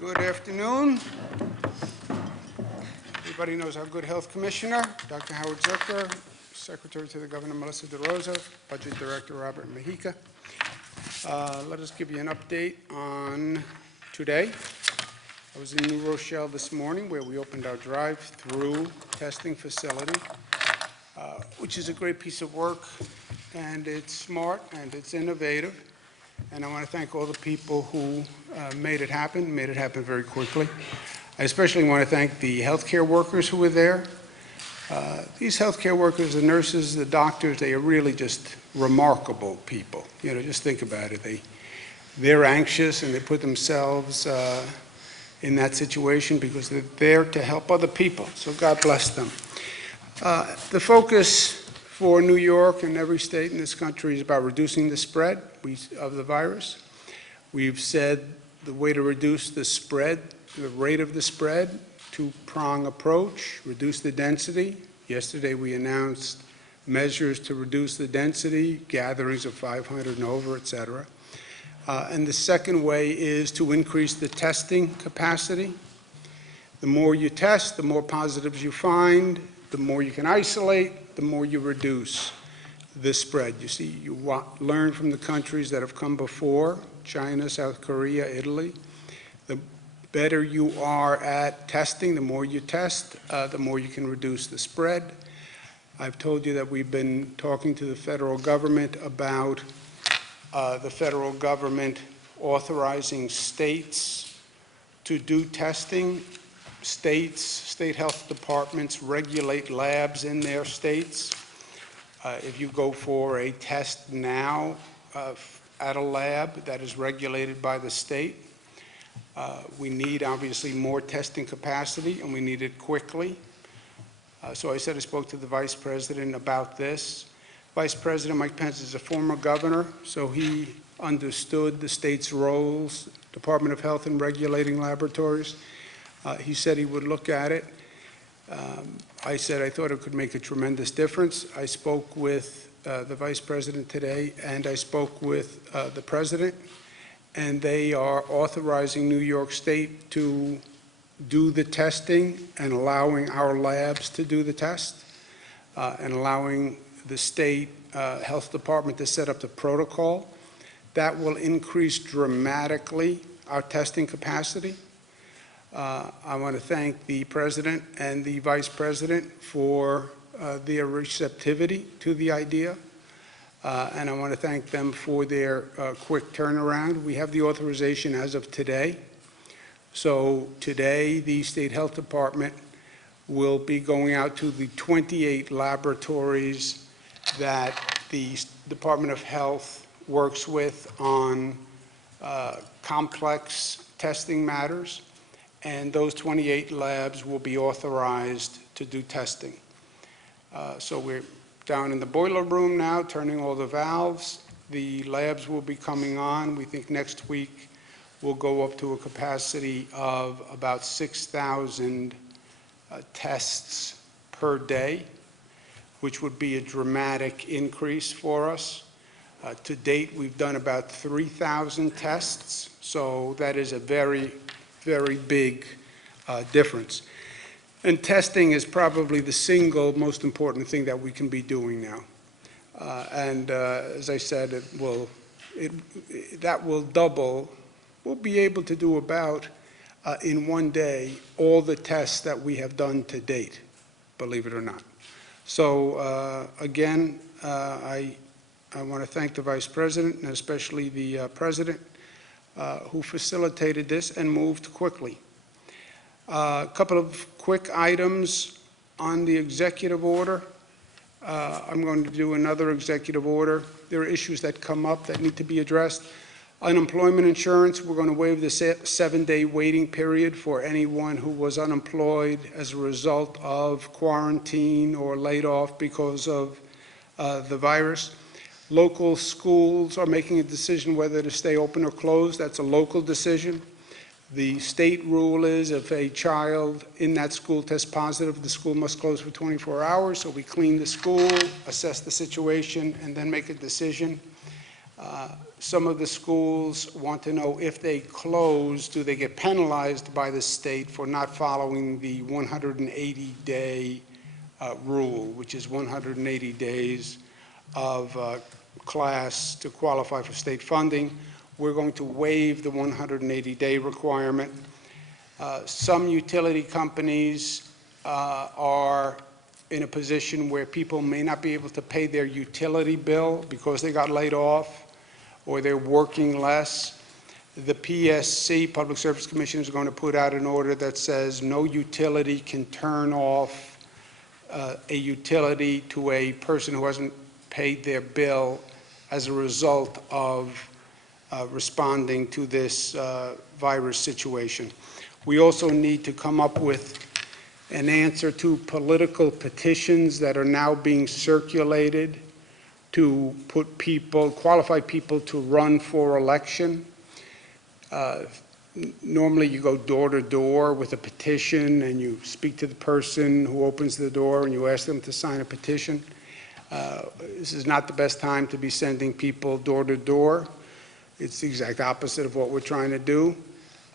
Good afternoon. Everybody knows our good health commissioner, Dr. Howard Zucker, Secretary to the Governor, Melissa DeRosa, Budget Director, Robert Mahica. Let us give you an update on today. I was in New Rochelle this morning where we opened our drive-through testing facility, which is a great piece of work, and it's smart and it's innovative. And I want to thank all the people who made it happen very quickly. I especially want to thank the healthcare workers who were there. These healthcare workers, the nurses, the doctors, they are really just remarkable people. You know, just think about it. They're anxious and they put themselves in that situation because they're there to help other people. So God bless them. The focus for New York and every state in this country is about reducing the spread of the virus. We've said the way to reduce the spread, the rate of the spread, two-prong approach, reduce the density. Yesterday we announced measures to reduce the density, gatherings of 500 and over, et cetera. And the second way is to increase the testing capacity. The more you test, the more positives you find, the more you can isolate, the more you reduce the spread. You see, you learn from the countries that have come before, China, South Korea, Italy. The better you are at testing, the more you test, the more you can reduce the spread. I've told you that we've been talking to the federal government about the federal government authorizing states to do testing. State health departments regulate labs in their states. If you go for a test now at a lab that is regulated by the state, we need obviously more testing capacity and we need it quickly. So I said I spoke to the Vice President about this. Vice President Mike Pence is a former governor, so he understood the state's roles, Department of Health in regulating laboratories. He said he would look at it. I said I thought it could make a tremendous difference. I spoke with the Vice President today, and I spoke with the President, and they are authorizing New York State to do the testing and allowing our labs to do the test, and allowing the state health department to set up the protocol. That will increase dramatically our testing capacity. I want to thank the President and the Vice President for their receptivity to the idea, and I want to thank them for their quick turnaround. We have the authorization as of today. So today, the State Health Department will be going out to the 28 laboratories that the Department of Health works with on complex testing matters. And those 28 labs will be authorized to do testing. So we're down in the boiler room now, turning all the valves. The labs will be coming on. We think next week we'll go up to a capacity of about 6,000 tests per day, which would be a dramatic increase for us. To date, we've done about 3,000 tests, so that is a very big difference. And testing is probably the single most important thing that we can be doing now. As I said, that will double. We'll be able to do about, in one day, all the tests that we have done to date, believe it or not. So again, I want to thank the Vice President and especially the President who facilitated this and moved quickly. A couple of quick items on the executive order. I'm going to do another executive order. There are issues that come up that need to be addressed. Unemployment insurance, we're going to waive the 7-day waiting period for anyone who was unemployed as a result of quarantine or laid off because of the virus. Local schools are making a decision whether to stay open or closed. That's a local decision. The state rule is if a child in that school tests positive, the school must close for 24 hours. So we clean the school, assess the situation, and then make a decision. Some of the schools want to know if they close, do they get penalized by the state for not following the 180-day rule, which is 180 days of class to qualify for state funding. We're going to waive the 180-day requirement. Some utility companies are in a position where people may not be able to pay their utility bill because they got laid off or they're working less. The PSC, Public Service Commission, is going to put out an order that says no utility can turn off a utility to a person who hasn't paid their bill as a result of responding to this virus situation. We also need to come up with an answer to political petitions that are now being circulated to put people, qualify people to run for election. Normally you go door to door with a petition and you speak to the person who opens the door and you ask them to sign a petition. This is not the best time to be sending people door to door. It's the exact opposite of what we're trying to do.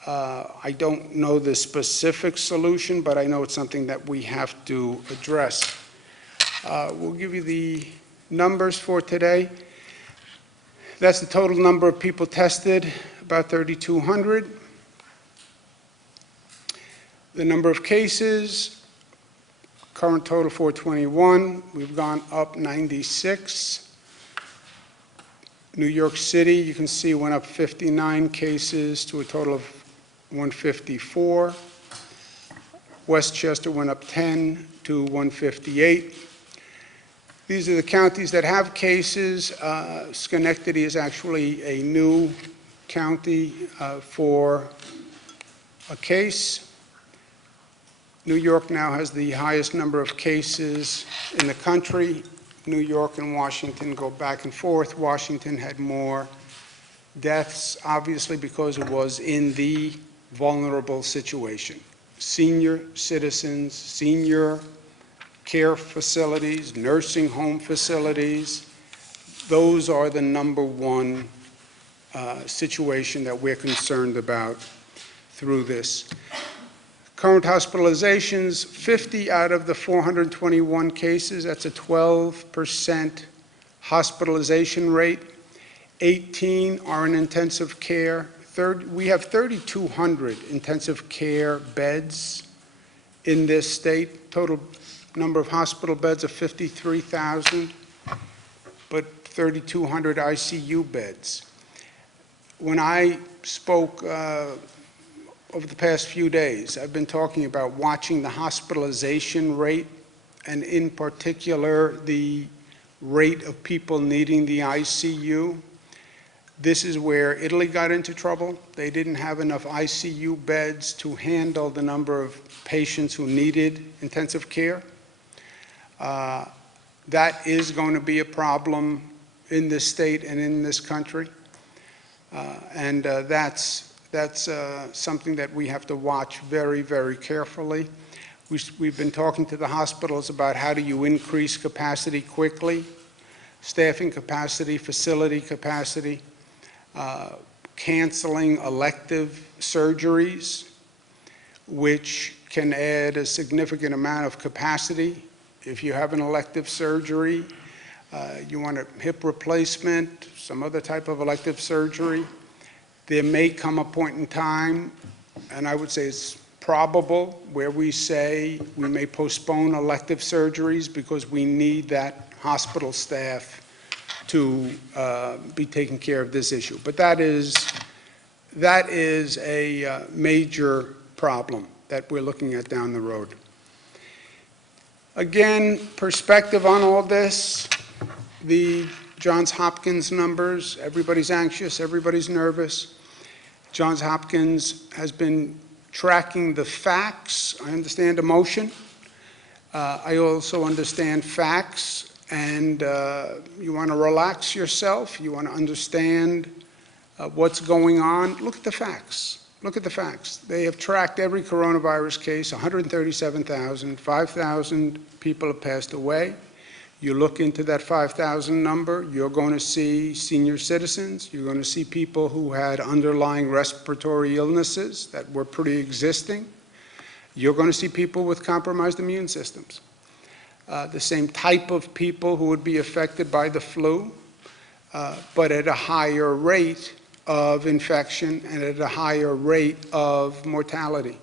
I don't know the specific solution, but I know it's something that we have to address. We'll give you the numbers for today. That's the total number of people tested, about 3,200. The number of cases, current total 421. We've gone up 96. New York City, you can see, went up 59 cases to a total of 154. Westchester went up 10 to 158. These are the counties that have cases. Schenectady is actually a new county for a case. New York now has the highest number of cases in the country. New York and Washington go back and forth. Washington had more deaths, obviously, because it was in the vulnerable situation. Senior citizens, senior care facilities, nursing home facilities, those are the number one situation that we're concerned about through this. Current hospitalizations, 50 out of the 421 cases, that's a 12% hospitalization rate. 18 are in intensive care. We have 3,200 intensive care beds in this state. Total number of hospital beds of 53,000, but 3,200 ICU beds. When I spoke over the past few days, I've been talking about watching the hospitalization rate, and in particular, the rate of people needing the ICU. This is where Italy got into trouble. They didn't have enough ICU beds to handle the number of patients who needed intensive care. That is going to be a problem in this state and in this country. That's something that we have to watch very, very carefully. We've been talking to the hospitals about how do you increase capacity quickly, staffing capacity, facility capacity, canceling elective surgeries, which can add a significant amount of capacity. If you have an elective surgery, you want a hip replacement, some other type of elective surgery, there may come a point in time, and I would say it's probable, where we say we may postpone elective surgeries because we need that hospital staff to be taking care of this issue. But that is a major problem that we're looking at down the road. Again, perspective on all this, the Johns Hopkins numbers, everybody's anxious, everybody's nervous. Johns Hopkins has been tracking the facts. I understand emotion. I also understand facts. And you want to relax yourself. You want to understand what's going on. Look at the facts. Look at the facts. They have tracked every coronavirus case, 137,000, 5,000 people have passed away. You look into that 5,000 number, you're going to see senior citizens, you're going to see people who had underlying respiratory illnesses that were pre-existing. You're going to see people with compromised immune systems. The same type of people who would be affected by the flu, but at a higher rate of infection and at a higher rate of mortality.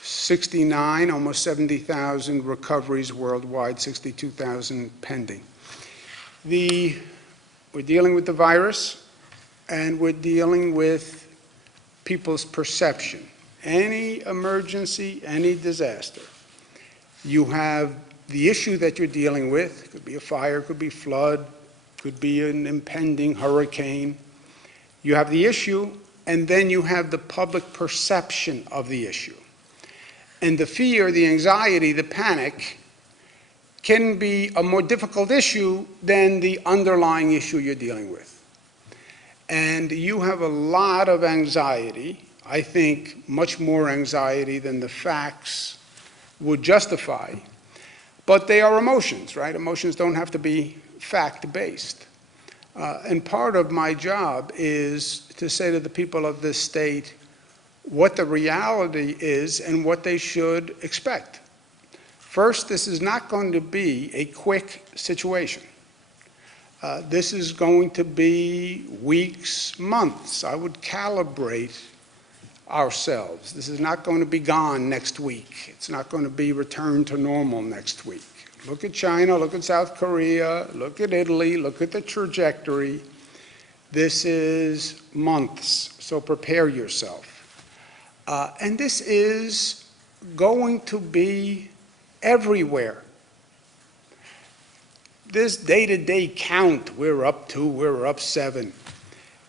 69, almost 70,000 recoveries worldwide, 62,000 pending. We're dealing with the virus, and we're dealing with people's perception. Any emergency, any disaster, you have the issue that you're dealing with. It could be a fire, could be flood, could be an impending hurricane. You have the issue, and then you have the public perception of the issue. And the fear, the anxiety, the panic can be a more difficult issue than the underlying issue you're dealing with. And you have a lot of anxiety, I think much more anxiety than the facts would justify, but they are emotions, right? Emotions don't have to be fact-based. And part of my job is to say to the people of this state what the reality is and what they should expect. First, this is not going to be a quick situation. This is going to be weeks, months. I would calibrate ourselves. This is not going to be gone next week. It's not going to be returned to normal next week. Look at China, look at South Korea, look at Italy, look at the trajectory. This is months, so prepare yourself. And this is going to be everywhere. This day-to-day count, we're up 2, we're up 7.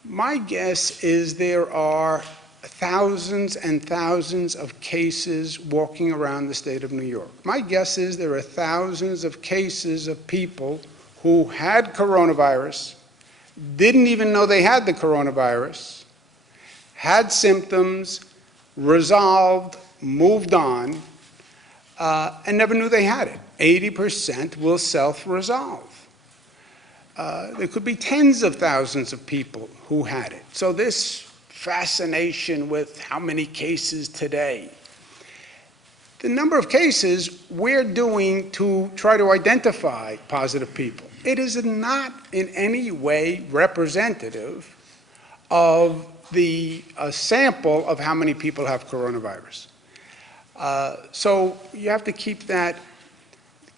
My guess is there are thousands and thousands of cases walking around the state of New York. My guess is there are thousands of cases of people who had coronavirus, didn't even know they had the coronavirus, had symptoms, resolved, moved on, and never knew they had it. 80% will self-resolve. There could be tens of thousands of people who had it. So this fascination with how many cases today, the number of cases we're doing to try to identify positive people, it is not in any way representative of the sample of how many people have coronavirus. So you have to keep that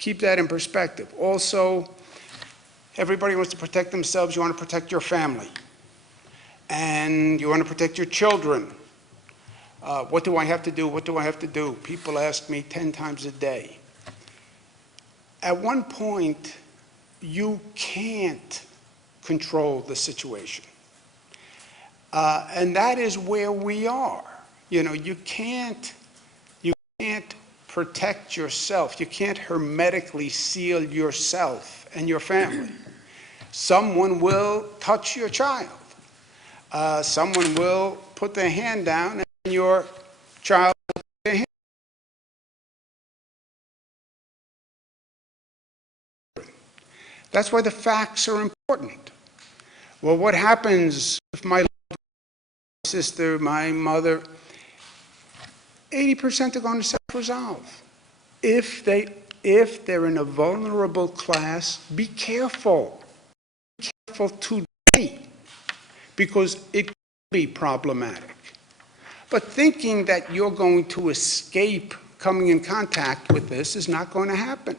in perspective. Also, everybody wants to protect themselves. You want to protect your family. And you want to protect your children. What do I have to do? What do I have to do? People ask me 10 times a day. At one point, you can't control the situation. And that is where we are. You know, you can't protect yourself. You can't hermetically seal yourself and your family. Someone will touch your child. Someone will put their hand down and your child will put their hand down. That's why the facts are important. Well, what happens if my sister, my mother, 80% are going to self-resolve. If they're in a vulnerable class, be careful. Be careful today, because it could be problematic. But thinking that you're going to escape coming in contact with this is not going to happen.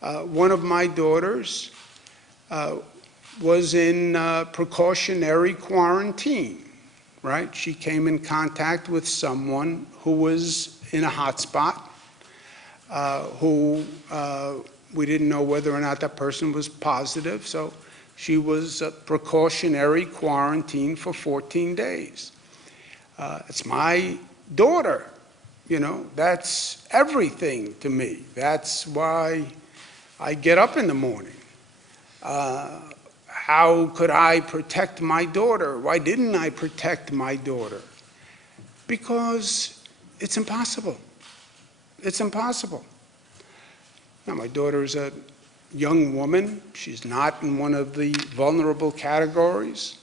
One of my daughters was in precautionary quarantine, right? She came in contact with someone who was in a hot spot, who we didn't know whether or not that person was positive, so she was precautionary quarantine for 14 days. It's my daughter, you know, that's everything to me. That's why I get up in the morning. How could I protect my daughter? Why didn't I protect my daughter? Because it's impossible. It's impossible. Now, my daughter is a young woman. She's not in one of the vulnerable categories.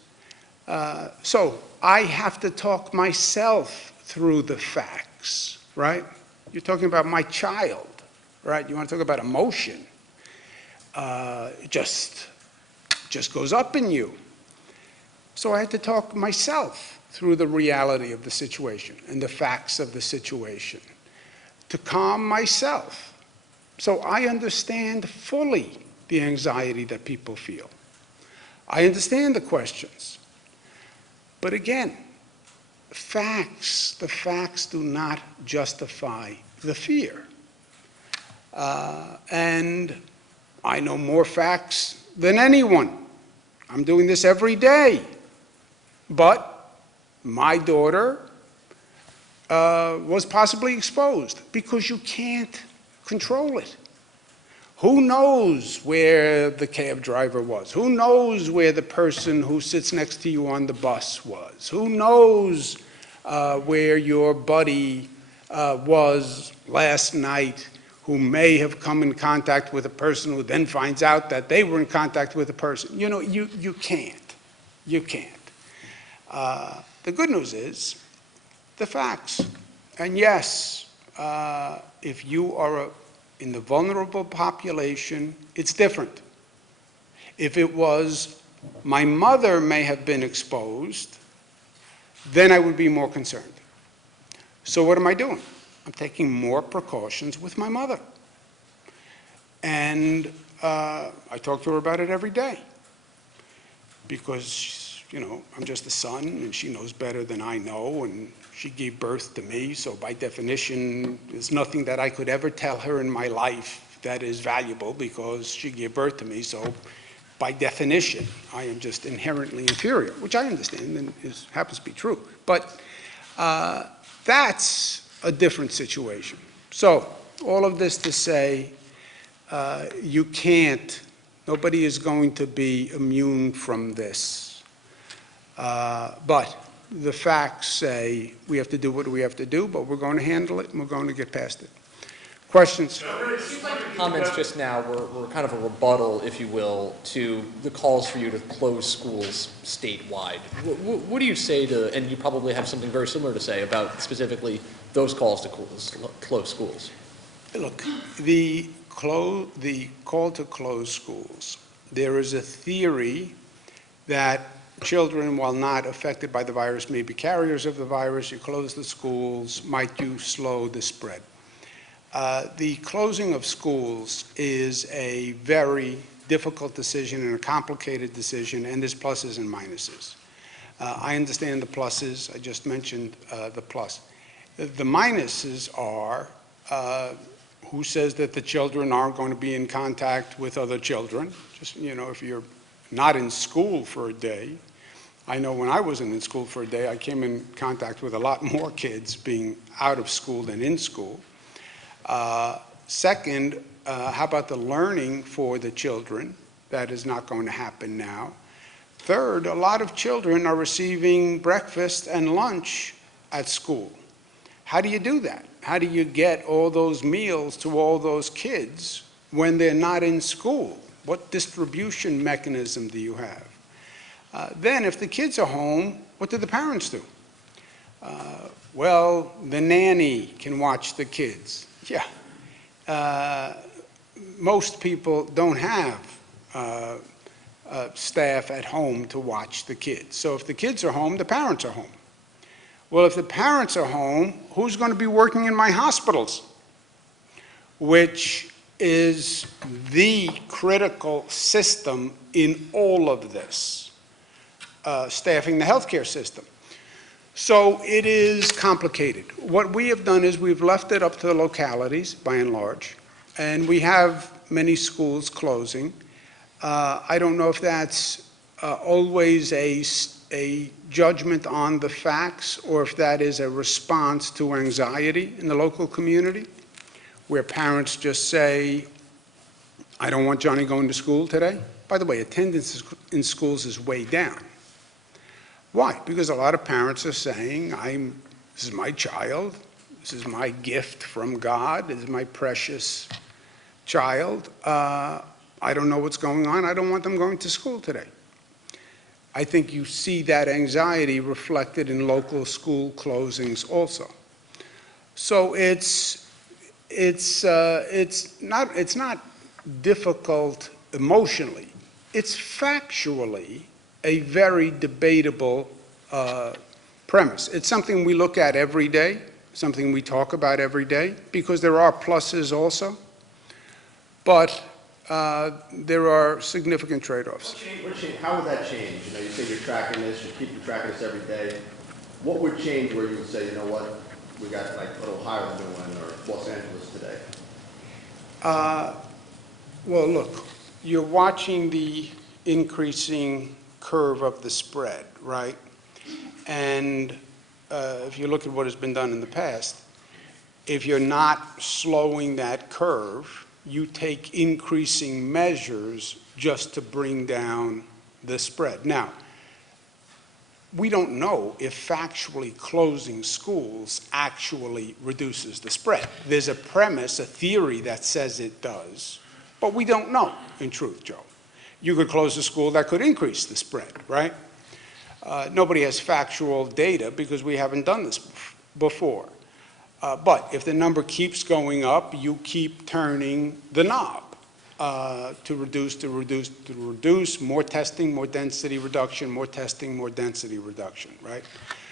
So I have to talk myself through the facts, right? You're talking about my child, right? You want to talk about emotion. It just goes up in you. So I had to talk myself through the reality of the situation and the facts of the situation to calm myself. So I understand fully the anxiety that people feel. I understand the questions. But again, the facts do not justify the fear. And I know more facts than anyone. I'm doing this every day. But my daughter was possibly exposed because you can't control it. Who knows where the cab driver was? Who knows where the person who sits next to you on the bus was? Who knows where your buddy was last night who may have come in contact with a person who then finds out that they were in contact with a person? You know, you can't. You can't. The good news is the facts. And yes, if you are in the vulnerable population, it's different. If it was my mother may have been exposed, then I would be more concerned. So what am I doing? I'm taking more precautions with my mother. And I talk to her about it every day because, you know, I'm just a son and she knows better than I know, and she gave birth to me, so by definition, there's nothing that I could ever tell her in my life that is valuable because she gave birth to me, so by definition, I am just inherently inferior, which I understand and happens to be true. But that's a different situation. So all of this to say, you can't, nobody is going to be immune from this. But the facts say we have to do what we have to do, but we're going to handle it and we're going to get past it. Questions? Comments just now were kind of a rebuttal, if you will, to the calls for you to close schools statewide. What do you say to, and you probably have something very similar to say about specifically those calls to close schools? Look, the call to close schools, there is a theory that children, while not affected by the virus, may be carriers of the virus. You close the schools, might you slow the spread? The closing of schools is a very difficult decision and a complicated decision, and there's pluses and minuses. I understand the pluses. I just mentioned the plus. The minuses are who says that the children aren't going to be in contact with other children? Just, you know, if you're not in school for a day. I know when I wasn't in school for a day, I came in contact with a lot more kids being out of school than in school. Second, how about the learning for the children? That is not going to happen now. Third, a lot of children are receiving breakfast and lunch at school. How do you do that? How do you get all those meals to all those kids when they're not in school? What distribution mechanism do you have? Then if the kids are home, what do the parents do? Well, the nanny can watch the kids. Yeah. Most people don't have staff at home to watch the kids. So if the kids are home, the parents are home. Well, if the parents are home, who's going to be working in my hospitals? Which is the critical system in all of this. Staffing the healthcare system. So it is complicated. What we have done is we've left it up to the localities, by and large, and we have many schools closing. I don't know if that's always a judgment on the facts or if that is a response to anxiety in the local community, where parents just say, I don't want Johnny going to school today. By the way, attendance in schools is way down. Why? Because a lot of parents are saying, this is my child, this is my gift from God, this is my precious child. I don't know what's going on. I don't want them going to school today. I think you see that anxiety reflected in local school closings also. So it's not difficult emotionally. It's factually a very debatable premise. It's something we look at every day, something we talk about every day, because there are pluses also, but there are significant trade-offs. How would that change? You know, you say you're tracking this, you keep tracking this every day. What would change where you would say, you know what, we got like Ohio doing or Los Angeles today? Well, look, you're watching the increasing curve of the spread, right? And if you look at what has been done in the past, if you're not slowing that curve, you take increasing measures just to bring down the spread. Now, we don't know if factually closing schools actually reduces the spread. There's a premise, a theory that says it does, but we don't know, in truth, Joe. You could close a school that could increase the spread, right? Nobody has factual data because we haven't done this before. But if the number keeps going up, you keep turning the knob to reduce, more testing, more density reduction, more testing, more density reduction, right?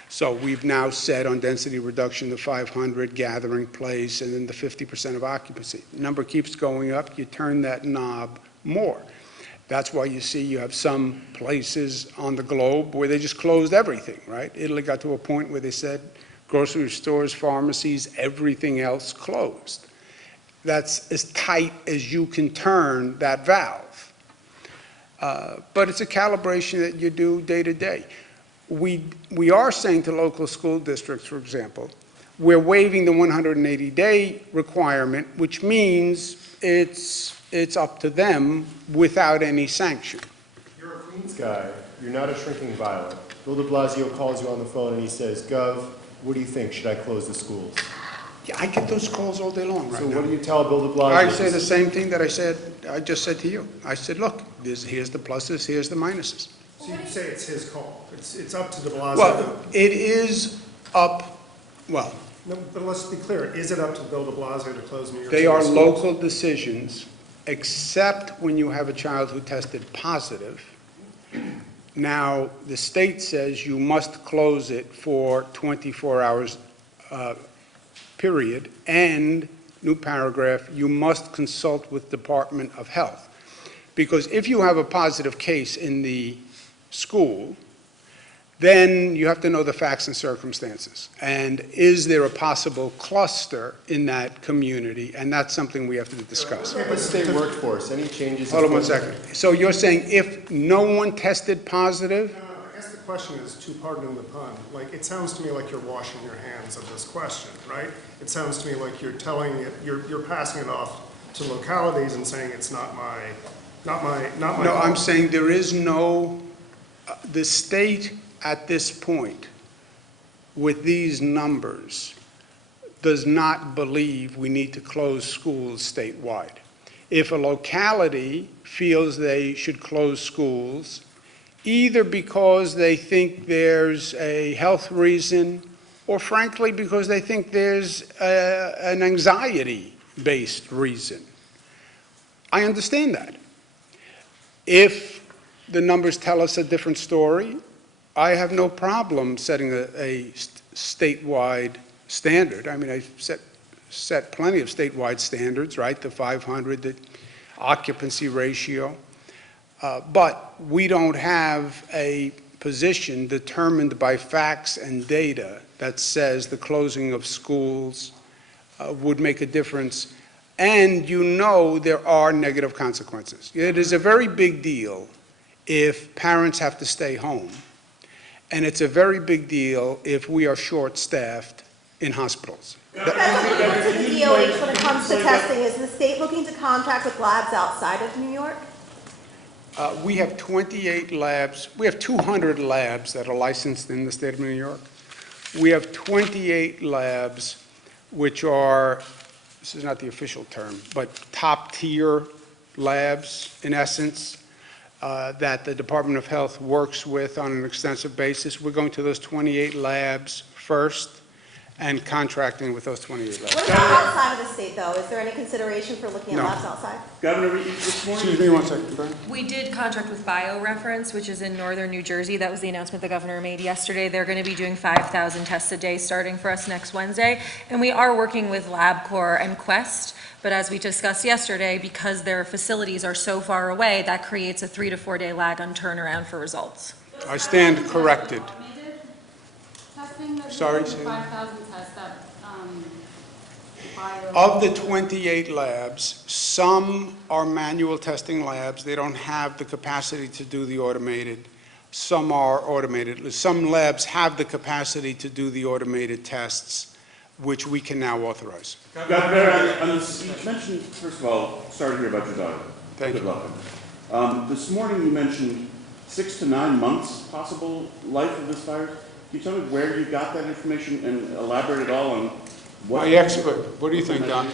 So we've now said on density reduction the 500 gathering place and then the 50% of occupancy. The number keeps going up, you turn that knob more. That's why you see you have some places on the globe where they just closed everything, right? Italy got to a point where they said grocery stores, pharmacies, everything else closed. That's as tight as you can turn that valve. But it's a calibration that you do day to day. We are saying to local school districts, for example, we're waiving the 180-day requirement, which means it's up to them without any sanction. You're a Queens guy. You're not a shrinking violet. Bill de Blasio calls you on the phone and he says, Gov, what do you think? Should I close the schools? Yeah, I get those calls all day long right So now. what do you tell Bill de Blasio? I say the same thing that I just said to you. I said, look, here's the pluses, here's the minuses. So you say it's his call. It's up to de Blasio. Well, it is up, well, No, but let's be clear. Is it up to Bill de Blasio to close New York they City are schools? local decisions, except when you have a child who tested positive. Now, the state says you must close it for 24 hours, period, and, new paragraph, you must consult with Department of Health. Because if you have a positive case in the school, then you have to know the facts and circumstances. And is there a possible cluster in that community? And that's something we have to discuss. Yeah, but state workforce, any changes? Hold on one second. So you're saying if no one tested positive? I guess the question is, pardon the pun, like, it sounds to me like you're washing your hands of this question, right? It sounds to me like you're telling it, you're passing it off to localities and saying it's not my No, I'm saying there is no, the state at this point, with these numbers, does not believe we need to close schools statewide. If a locality feels they should close schools, either because they think there's a health reason, or frankly because they think there's an anxiety-based reason, I understand that. If the numbers tell us a different story, I have no problem setting a statewide standard. I mean, I set plenty of statewide standards, right? The 500, the occupancy ratio. But we don't have a position determined by facts and data that says the closing of schools would make a difference. And you know there are negative consequences. It is a very big deal if parents have to stay home. And it's a very big deal if we are short-staffed in hospitals. What's the DOH when it comes to testing? Is the state looking to contract with labs outside of New York? We have 28 labs. We have 200 labs that are licensed in the state of New York. We have 28 labs which are, this is not the official term, but top-tier labs, in essence, that the Department of Health works with on an extensive basis. We're going to those 28 labs first and contracting with those 28 labs. What about outside of the state, though? Is there any consideration for looking at No. labs outside? Governor, this morning. Excuse me one second, go ahead. We did contract with BioReference, which is in northern New Jersey. That was the announcement the governor made yesterday. They're going to be doing 5,000 tests a day starting for us next Wednesday. And we are working with LabCorp and Quest. But as we discussed yesterday, because their facilities are so far away, that creates a 3 to 4 day lag on turnaround for results. I stand corrected. Testing, there's Sorry, 5,000 tests that, bio. Of the 28 labs, some are manual testing labs. They don't have the capacity to do the automated. Some are automated. Some labs have the capacity to do the automated tests, which we can now authorize. Governor, on this, you mentioned, first of all, sorry to hear about your daughter. Thank Good you. luck. This morning you mentioned 6 to 9 months possible life of this virus. Can you tell me where you got that information and elaborate at all on what? My expert, what do you think, Don?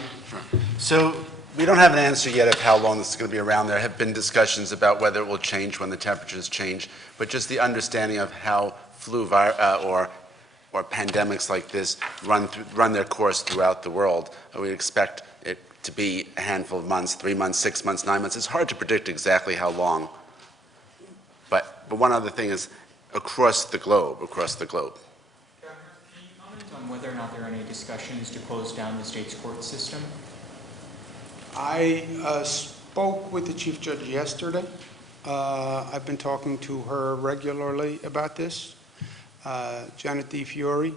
So we don't have an answer yet of how long this is going to be around. There have been discussions about whether it will change when the temperatures change, but just the understanding of how flu or pandemics like this run their course throughout the world. We expect it to be a handful of months, 3 months, 6 months, 9 months. It's hard to predict exactly how long. But one other thing is across the globe. Governor, can you comment on whether or not there are any discussions to close down the state's court system? I spoke with the Chief Judge yesterday. I've been talking to her regularly about this, Janet DeFiore.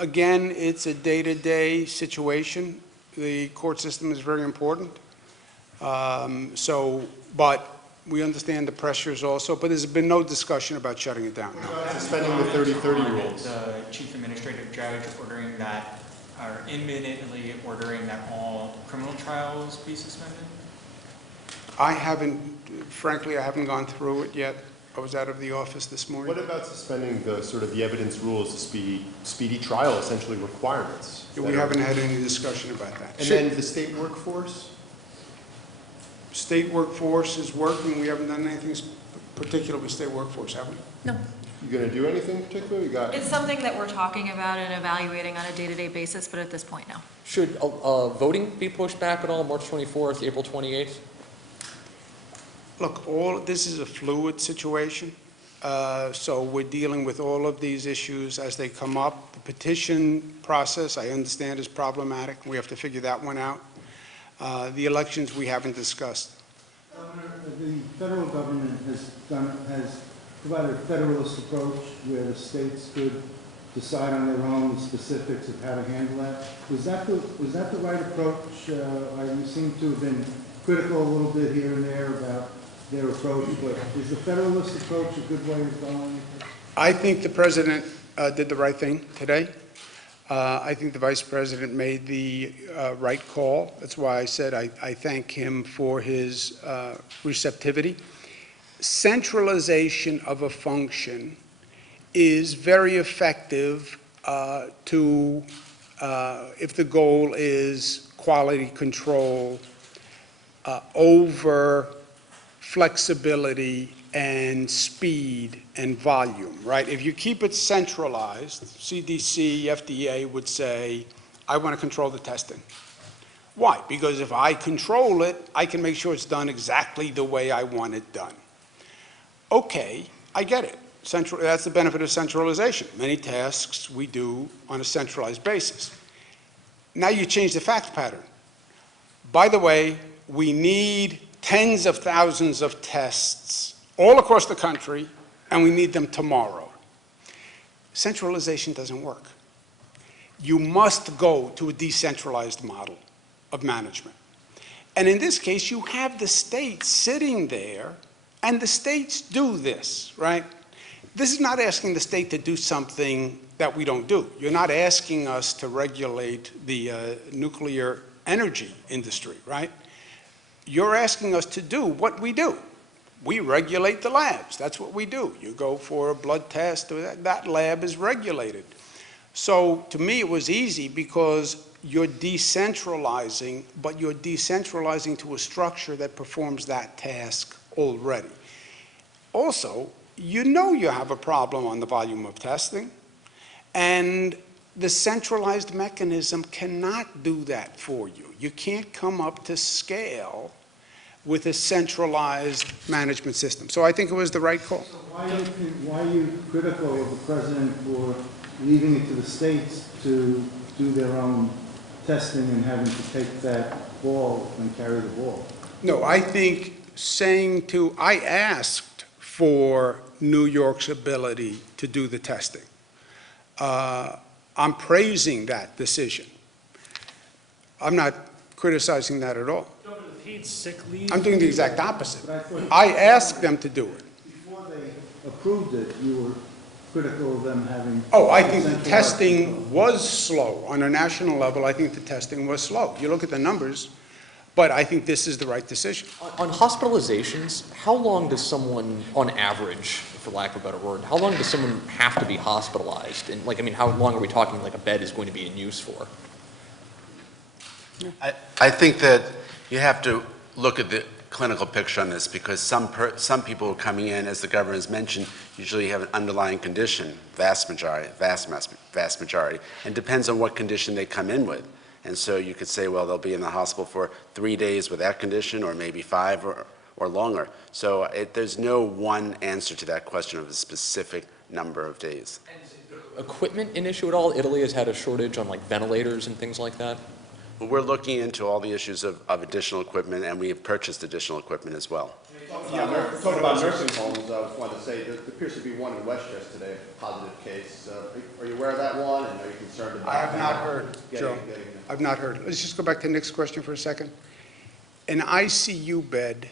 Again, it's a day-to-day situation. The court system is very important. But we understand the pressures also, but there's been no discussion about shutting it down. Suspending the 30-30 rules. The chief administrative judge ordering that, or imminently ordering that all criminal trials be suspended? Frankly, I haven't gone through it yet. I was out of the office this morning. What about suspending the sort of the evidence rules, the speedy trial essentially requirements? We haven't had any discussion about that. And then the state workforce? State workforce is working. We haven't done anything particular with state workforce, have we? No. You going to do anything particular? You got It's something that we're talking about and evaluating on a day-to-day basis, but at this point, no. Should voting be pushed back at all, March 24th, April 28th? Look, this is a fluid situation, so we're dealing with all of these issues as they come up. The petition process, I understand, is problematic. We have to figure that one out. The elections we haven't discussed. Governor, the federal government has provided a federalist approach where the states could decide on their own the specifics of how to handle that. Was that the right approach? You seem to have been critical a little bit here and there about their approach, but is the federalist approach a good way of going? I think the president did the right thing today. I think the vice president made the right call. That's why I said I thank him for his receptivity. Centralization of a function is very effective if the goal is quality control over flexibility and speed and volume, right? If you keep it centralized, CDC, FDA would say, I want to control the testing. Why? Because if I control it, I can make sure it's done exactly the way I want it done. Okay, I get it. That's the benefit of centralization. Many tasks we do on a centralized basis. Now you change the fact pattern. By the way, we need tens of thousands of tests all across the country, and we need them tomorrow. Centralization doesn't work. You must go to a decentralized model of management. And in this case, you have the states sitting there, and the states do this, right? This is not asking the state to do something that we don't do. You're not asking us to regulate the nuclear energy industry, right? You're asking us to do what we do. We regulate the labs. That's what we do. You go for a blood test, that lab is regulated. So to me, it was easy because you're decentralizing, but you're decentralizing to a structure that performs that task already. Also, you know you have a problem on the volume of testing, and the centralized mechanism cannot do that for you. You can't come up to scale with a centralized management system. So I think it was the right call. Why are you critical of the president for leaving it to the states to do their own testing and having to take that ball and carry the ball? No, I think I asked for New York's ability to do the testing. I'm praising that decision. I'm not criticizing that at all. Paid sick leave. I'm doing the exact opposite. I asked them to do it. Before they approved it, you were critical of them having... Oh, I think the testing was slow. On a national level, I think the testing was slow. You look at the numbers, but I think this is the right decision. On hospitalizations, how long does someone, on average, for lack of a better word, how long does someone have to be hospitalized? And like, I mean, how long are we talking like a bed is going to be in use for? I think that you have to look at the clinical picture on this, because some people who are coming in, as the governor has mentioned, usually have an underlying condition, vast majority, and depends on what condition they come in with. And so you could say, well, they'll be in the hospital for 3 days with that condition, or maybe 5 or longer. So there's no one answer to that question of a specific number of days. Equipment an issue at all? Italy has had a shortage on like ventilators and things like that. But we're looking into all the issues of additional equipment, and we have purchased additional equipment as well. Talking about nursing homes, I just wanted to say there appears to be one in Westchester today, a positive case. Are you aware of that one, and are you concerned about? I have not heard, Joe. I've not heard. Let's just go back to Nick's question for a second. An ICU bed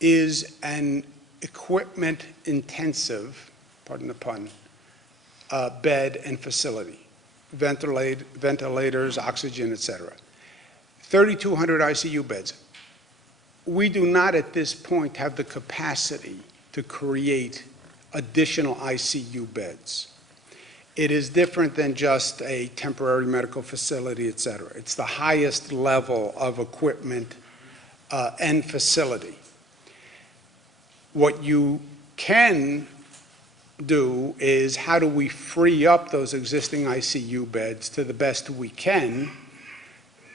is an equipment-intensive, pardon the pun, bed and facility. Ventilators, oxygen, et cetera. 3,200 ICU beds. We do not at this point have the capacity to create additional ICU beds. It is different than just a temporary medical facility, et cetera. It's the highest level of equipment and facility. What you can do is, how do we free up those existing ICU beds to the best we can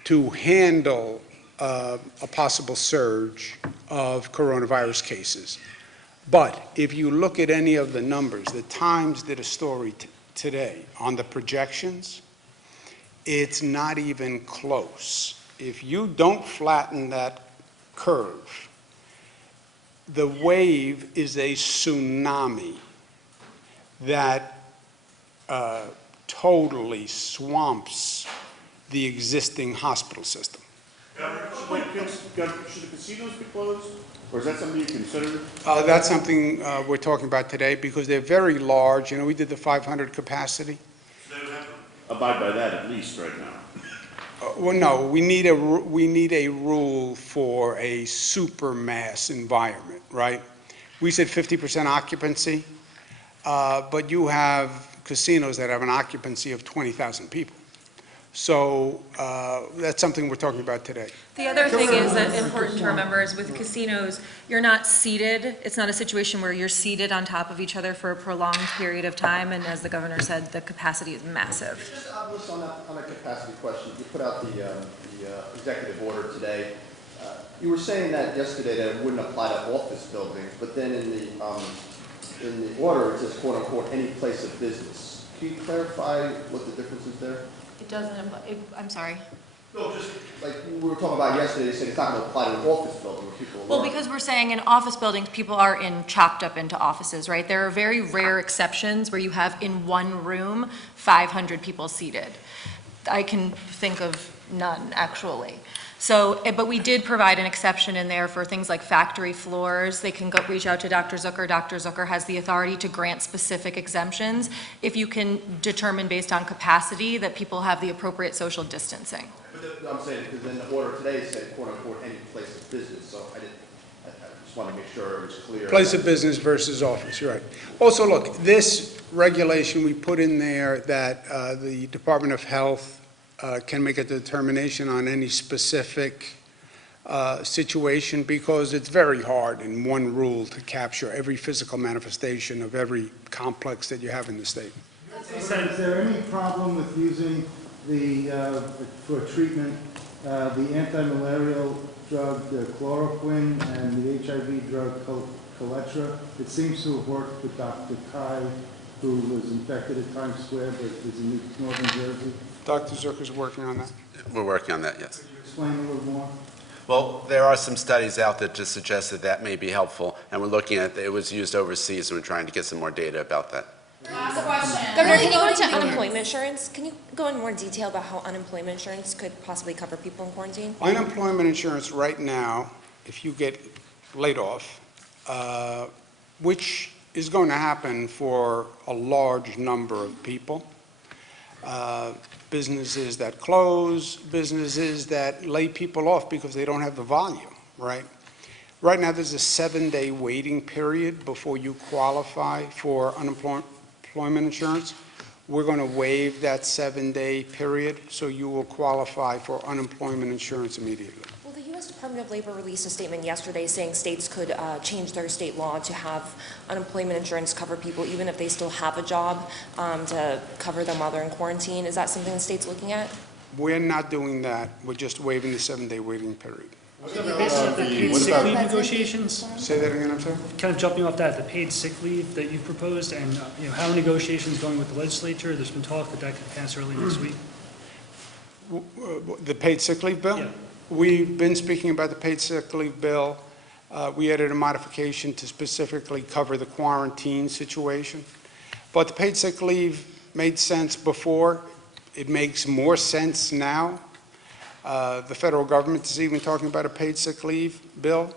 to handle a possible surge of coronavirus cases. But if you look at any of the numbers, the Times did a story today on the projections, it's not even close. If you don't flatten that curve, the wave is a tsunami that totally swamps the existing hospital system. Should the casinos be closed, or is that something you consider? That's something we're talking about today, because they're very large. You know, we did the 500 capacity. So they would have to abide by that at least right now. Well, no, we need a rule for a super mass environment, right? We said 50% occupancy, but you have casinos that have an occupancy of 20,000 people. So that's something we're talking about today. The other thing is that important to remember is with casinos, you're not seated. It's not a situation where you're seated on top of each other for a prolonged period of time. And as the governor said, the capacity is massive. Just on that capacity question, you put out the executive order today. You were saying that yesterday that it wouldn't apply to office buildings, but then in the order it says "quote unquote" any place of business. Can you clarify what the difference is there? It doesn't apply. I'm sorry. No, just like we were talking about yesterday, they said it's not going to apply to an office building where people Well, work. because we're saying in office buildings, people are chopped up into offices, right? There are very rare exceptions where you have in one room 500 people seated. I can think of none, actually. So, but we did provide an exception in there for things like factory floors. They can go reach out to Dr. Zucker. Dr. Zucker has the authority to grant specific exemptions if you can determine based on capacity that people have the appropriate social distancing. But I'm saying, because in the order today it said "quote unquote" any place of business, so I just want to make sure it was clear. Place of business versus office, you're right. Also, look, this regulation we put in there that the Department of Health can make a determination on any specific situation, because it's very hard in one rule to capture every physical manifestation of every complex that you have in the state. Is there any problem with using for treatment, the anti-malarial drug, the chloroquine, and the HIV drug, Coletra? It seems to have worked with Dr. Kai, who was infected at Times Square, but is in northern Jersey. Dr. Zucker's working on that. We're working on that, yes. Could you explain a little more? Well, there are some studies out there to suggest that that may be helpful, and we're looking at, it was used overseas, and we're trying to get some more data about that. Last question. Governor, can you go into unemployment insurance? Can you go in more detail about how unemployment insurance could possibly cover people in quarantine? Unemployment insurance right now, if you get laid off, which is going to happen for a large number of people, businesses that close, businesses that lay people off because they don't have the volume, right? Right now, there's a 7-day waiting period before you qualify for unemployment insurance. We're going to waive that 7-day period, so you will qualify for unemployment insurance immediately. Well, the U.S. Department of Labor released a statement yesterday saying states could change their state law to have unemployment insurance cover people even if they still have a job, to cover them while they're in quarantine. Is that something the state's looking at? We're not doing that. We're just waiving the 7-day waiting period. The paid sick leave negotiations, Say that again, I'm sorry? kind of jumping off that, the paid sick leave that you've proposed, and how are negotiations going with the legislature? There's been talk that could pass early next week. The paid sick leave bill? Yeah. We've been speaking about the paid sick leave bill. We added a modification to specifically cover the quarantine situation. But the paid sick leave made sense before. It makes more sense now. The federal government is even talking about a paid sick leave bill.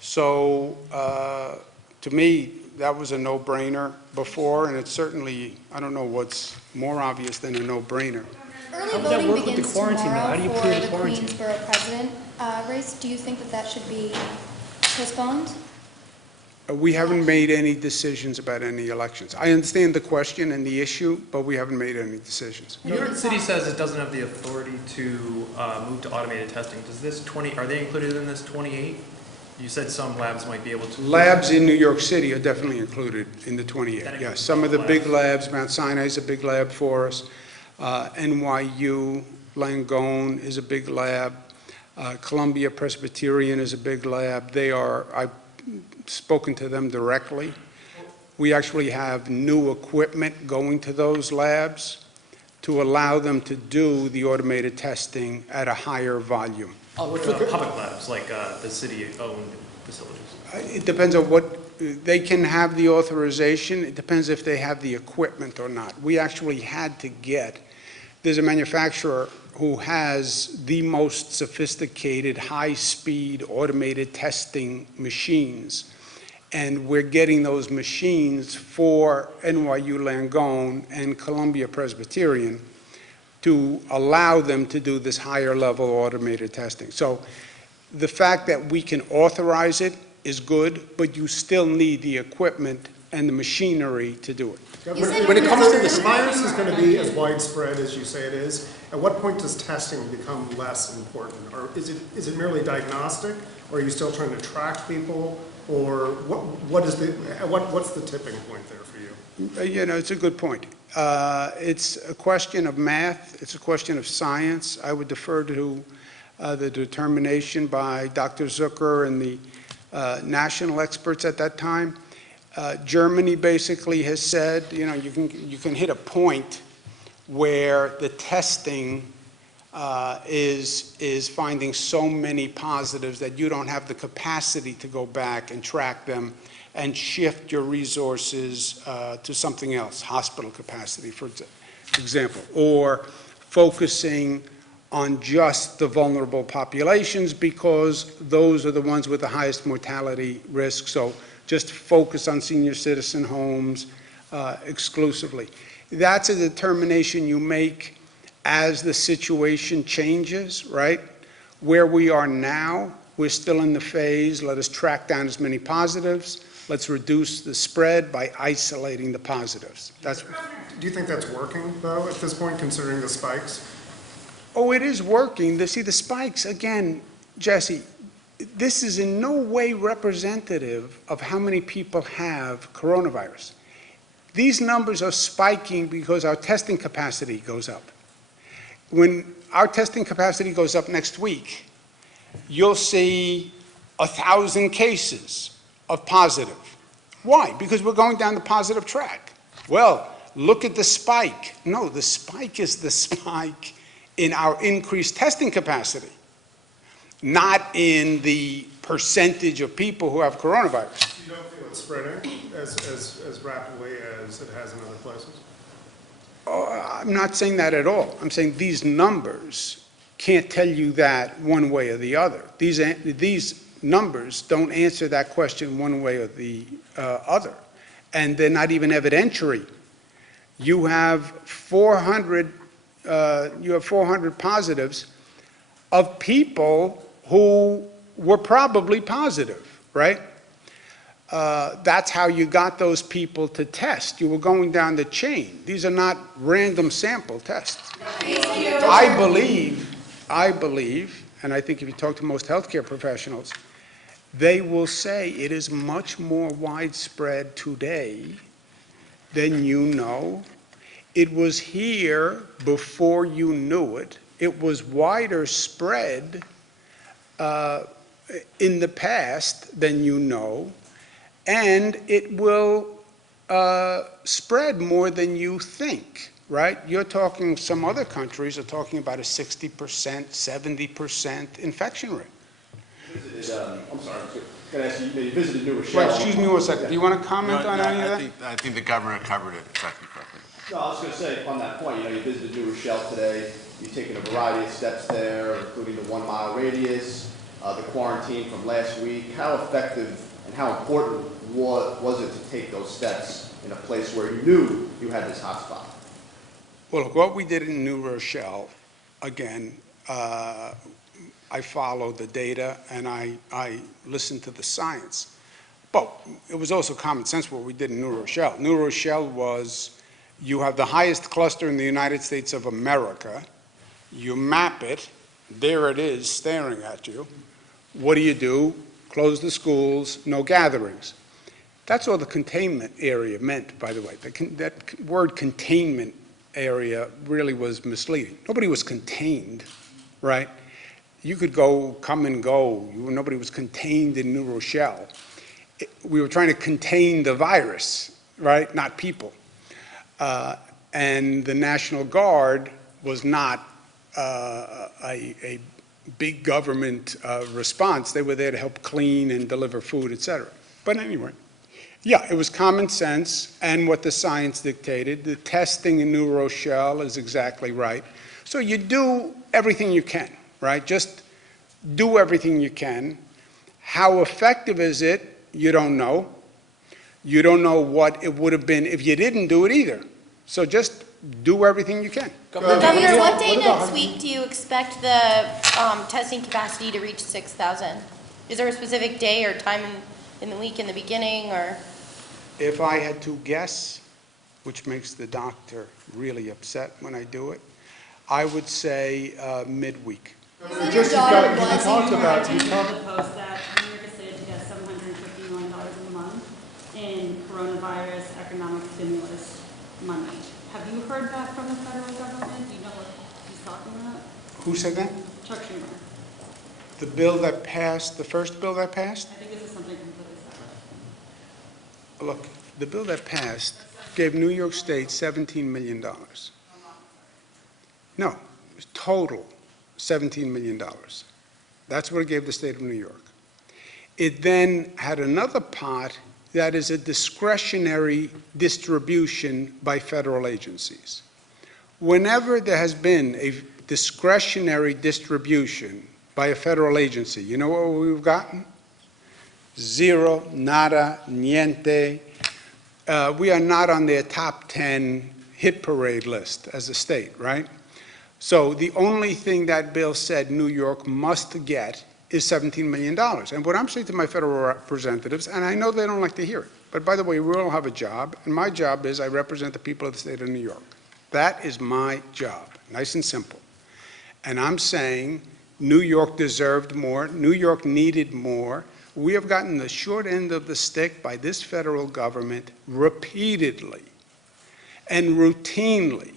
So to me, that was a no-brainer before, and it's certainly, I don't know what's more obvious than a no-brainer. Early How would that voting work with the begins quarantine, though? How do you tomorrow prove for the the quarantine? Queensborough president race. Do you think that that should be postponed? We haven't made any decisions about any elections. I understand the question and the issue, but we haven't made any decisions. New York City says it doesn't have the authority to move to automated testing. Does this are they included in this 28? You said some labs might be able to. Labs in New York City are definitely included in the 28, yes. Some of the big labs, Mount Sinai is a big lab for us. NYU, Langone is a big lab. Columbia Presbyterian is a big lab. I've spoken to them directly. We actually have new equipment going to those labs to allow them to do the automated testing at a higher volume. Public labs, like the city-owned facilities? It depends on they can have the authorization. It depends if they have the equipment or not. We actually had to there's a manufacturer who has the most sophisticated, high-speed automated testing machines. And we're getting those machines for NYU Langone and Columbia Presbyterian to allow them to do this higher level automated testing. So the fact that we can authorize it is good, but you still need the equipment and the machinery to do it. When it comes to this virus is going to be as widespread as you say it is, at what point does testing become less important? Or is it merely diagnostic, or are you still trying to track people? Or what's the tipping point there for you? It's a good point. It's a question of math. It's a question of science. I would defer to the determination by Dr. Zucker and the national experts at that time. Germany basically has said, you can hit a point where the testing is finding so many positives that you don't have the capacity to go back and track them and shift your resources to something else, hospital capacity, for example, or focusing on just the vulnerable populations because those are the ones with the highest mortality risk. So just focus on senior citizen homes exclusively. That's a determination you make as the situation changes, right? Where we are now, we're still in the phase, let us track down as many positives, let's reduce the spread by isolating the positives. Do you think that's working, though, at this point, considering the spikes? Oh, it is working. See, the spikes, again, Jesse, this is in no way representative of how many people have coronavirus. These numbers are spiking because our testing capacity goes up. When our testing capacity goes up next week, you'll see 1,000 cases of positive. Why? Because we're going down the positive track. Well, look at the spike. No, the spike is the spike in our increased testing capacity, not in the percentage of people who have coronavirus. You don't feel it's spreading as rapidly as it has in other places? Oh, I'm not saying that at all. I'm saying these numbers can't tell you that one way or the other. These numbers don't answer that question one way or the other. And they're not even evidentiary. You have 400 positives of people who were probably positive, right? That's how you got those people to test. You were going down the chain. These are not random sample tests. I believe, and I think if you talk to most healthcare professionals, they will say it is much more widespread today than you know. It was here before you knew it. It was wider spread in the past than you know, and it will spread more than you think, right? You're talking, some other countries are talking about a 60%, 70% infection rate. I'm sorry, can I ask you, you visited New Rochelle. Well, excuse me one second. Do you want to comment on any of that? I think the governor covered it exactly correctly. No, I was going to say, on that point, you visited New Rochelle today. You've taken a variety of steps there, including the 1 mile radius, the quarantine from last week. How effective and how important was it to take those steps in a place where you knew you had this hotspot? Well, look, what we did in New Rochelle, again, I followed the data and I listened to the science. But it was also common sense what we did in New Rochelle. New Rochelle was, you have the highest cluster in the United States of America. You map it, there it is staring at you. What do? Close the schools, no gatherings. That's all the containment area meant, by the way. That word containment area really was misleading. Nobody was contained, right? You could come and go. Nobody was contained in New Rochelle. We were trying to contain the virus, right? Not people. And the National Guard was not a big government response. They were there to help clean and deliver food, et cetera. But anyway, yeah, it was common sense and what the science dictated. The testing in New Rochelle is exactly right. So you do everything you can, right? Just do everything you can. How effective is it? You don't know. You don't know what it would have been if you didn't do it either. So just do everything you can. Governor, what day next week do you expect the testing capacity to reach 6,000? Is there a specific day or time in the week in the beginning, or? If I had to guess, which makes the doctor really upset when I do it, I would say midweek. Just you talked about the post that New York is slated to get $750 million a month in coronavirus economic stimulus money. Have you heard that from the federal government? Do you know what he's talking about? Who said that? Chuck Schumer. The bill that passed, the first bill that passed? I think this is something completely separate. Look, the bill that passed gave New York State $17 million. No, it was total $17 million. That's what it gave the state of New York. It then had another pot that is a discretionary distribution by federal agencies. Whenever there has been a discretionary distribution by a federal agency, you know what we've gotten? Zero, nada, niente. We are not on their top 10 hit parade list as a state, right? So the only thing that bill said New York must get is $17 million. And what I'm saying to my federal representatives, and I know they don't like to hear it, but by the way, we all have a job, and my job is I represent the people of the state of New York. That is my job, nice and simple. And I'm saying New York deserved more, New York needed more. We have gotten the short end of the stick by this federal government repeatedly and routinely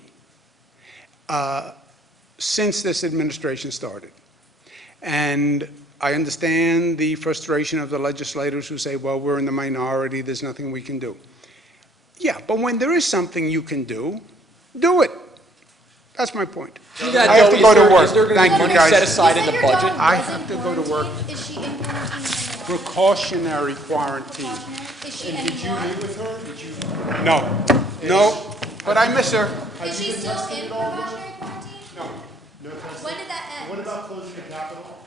since this administration started. And I understand the frustration of the legislators who say, well, we're in the minority, there's nothing we can do. Yeah, but when there is something you can do it. That's my point. To that, I have Joe, to go to work. is there going to Thank be you, money guys. set aside in You the said your budget? dog I was have in to go to work. quarantine. Is she in quarantine? Precautionary quarantine. Is she And did you anymore? meet with her? Did you? No, but I miss her. Is she still in precautionary quarantine? No. No testing? When did that end? What about closing the Capitol?